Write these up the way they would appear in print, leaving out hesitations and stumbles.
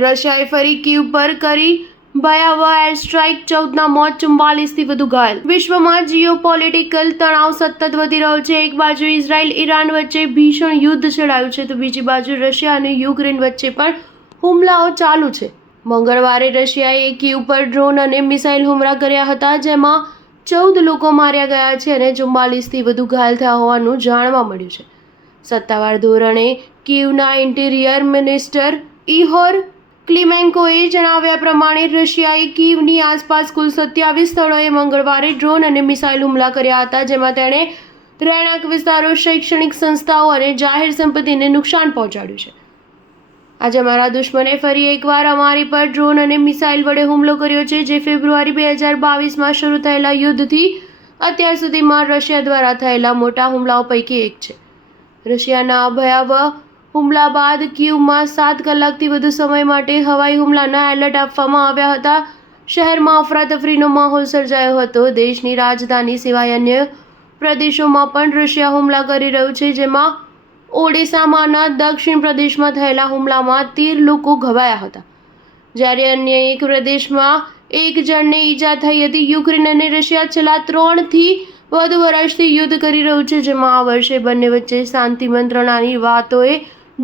રશિયાએ ફરી કીવ પર કરી ભયાવહ એર સ્ટ્રાઇક, 14ના મોત, 44થી વધુ ઘાયલ. વિશ્વમાં જીઓપોલિટિકલ તણાવ સતત વધી રહ્યો છે. એક બાજુ ઇઝરાયલ ઈરાન વચ્ચે ભીષણ યુદ્ધ છેડાયું છે, તો બીજી બાજુ રશિયા અને યુક્રેન વચ્ચે પણ હુમલાઓ ચાલુ છે. મંગળવારે રશિયાએ કીવ પર ડ્રોન અને મિસાઇલ હુમલા કર્યા હતા, જેમાં 14 લોકો માર્યા ગયા છે અને 44થી વધુ ઘાયલ થયા હોવાનું જાણવા મળ્યું છે. સત્તાવાર ધોરણે કીવના ઇન્ટિરિયર મિનિસ્ટર ઇહોર ક્લિમેન્કોએ જણાવ્યા પ્રમાણે રશિયાએ કીવની આસપાસ કુલ 27 સ્થળોએ મંગળવારે ડ્રોન અને મિસાઇલ હુમલા કર્યા હતા, જેમાં તેણે રહેણાંક વિસ્તારો, શૈક્ષણિક સંસ્થાઓ અને જાહેર સંપત્તિને નુકસાન પહોંચાડ્યું છે. આજે અમારા દુશ્મને ફરી એકવાર અમારી પર ડ્રોન અને મિસાઇલ વડે હુમલો કર્યો છે, જે ફેબ્રુઆરી 2022માં શરૂ થયેલા યુદ્ધથી અત્યાર સુધીમાં રશિયા દ્વારા થયેલા મોટા હુમલાઓ પૈકી એક છે. રશિયાના ભયાવહ હુમલા બાદ કીવમાં 7 કલાકથી વધુ સમય માટે હવાઈ હુમલાના એલર્ટ આપવામાં આવ્યા હતા. શહેરમાં અફરાતફરીનો માહોલ સર્જાયો હતો. દેશની રાજધાની સિવાય અન્ય પ્રદેશોમાં પણ રશિયા હુમલા કરી રહ્યું છે, જેમાં ઓડિશામાંના દક્ષિણ પ્રદેશમાં થયેલા હુમલામાં 13 લોકો ઘવાયા હતા, જ્યારે અન્ય એક પ્રદેશમાં 1 જણને ઈજા થઈ હતી. યુક્રેન અને રશિયા છેલ્લા 3 થી વધુ વર્ષથી યુદ્ધ કરી રહ્યું છે, જેમાં આ વર્ષે બંને વચ્ચે શાંતિ મંત્રણાની વાતોએ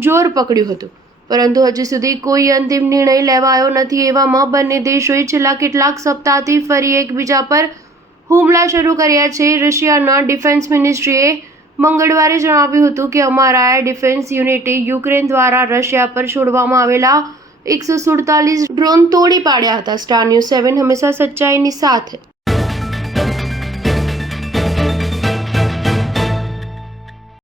જોર પકડ્યું હતું, પરંતુ હજુ સુધી કોઈ અંતિમ નિર્ણય લેવાયો નથી. એવામાં બંને દેશોએ છેલ્લા કેટલાક સપ્તાહથી ફરી એકબીજા પર હુમલા શરૂ કર્યા છે. રશિયાના ડિફેન્સ મિનિસ્ટ્રીએ મંગળવારે જણાવ્યું હતું કે અમારા એર ડિફેન્સ યુનિટે યુક્રેન દ્વારા રશિયા પર છોડવામાં આવેલા 147 ડ્રોન તોડી પાડ્યા હતા. સ્ટાર ન્યૂઝ 7 હંમેશા સચ્ચાઈની સાથે.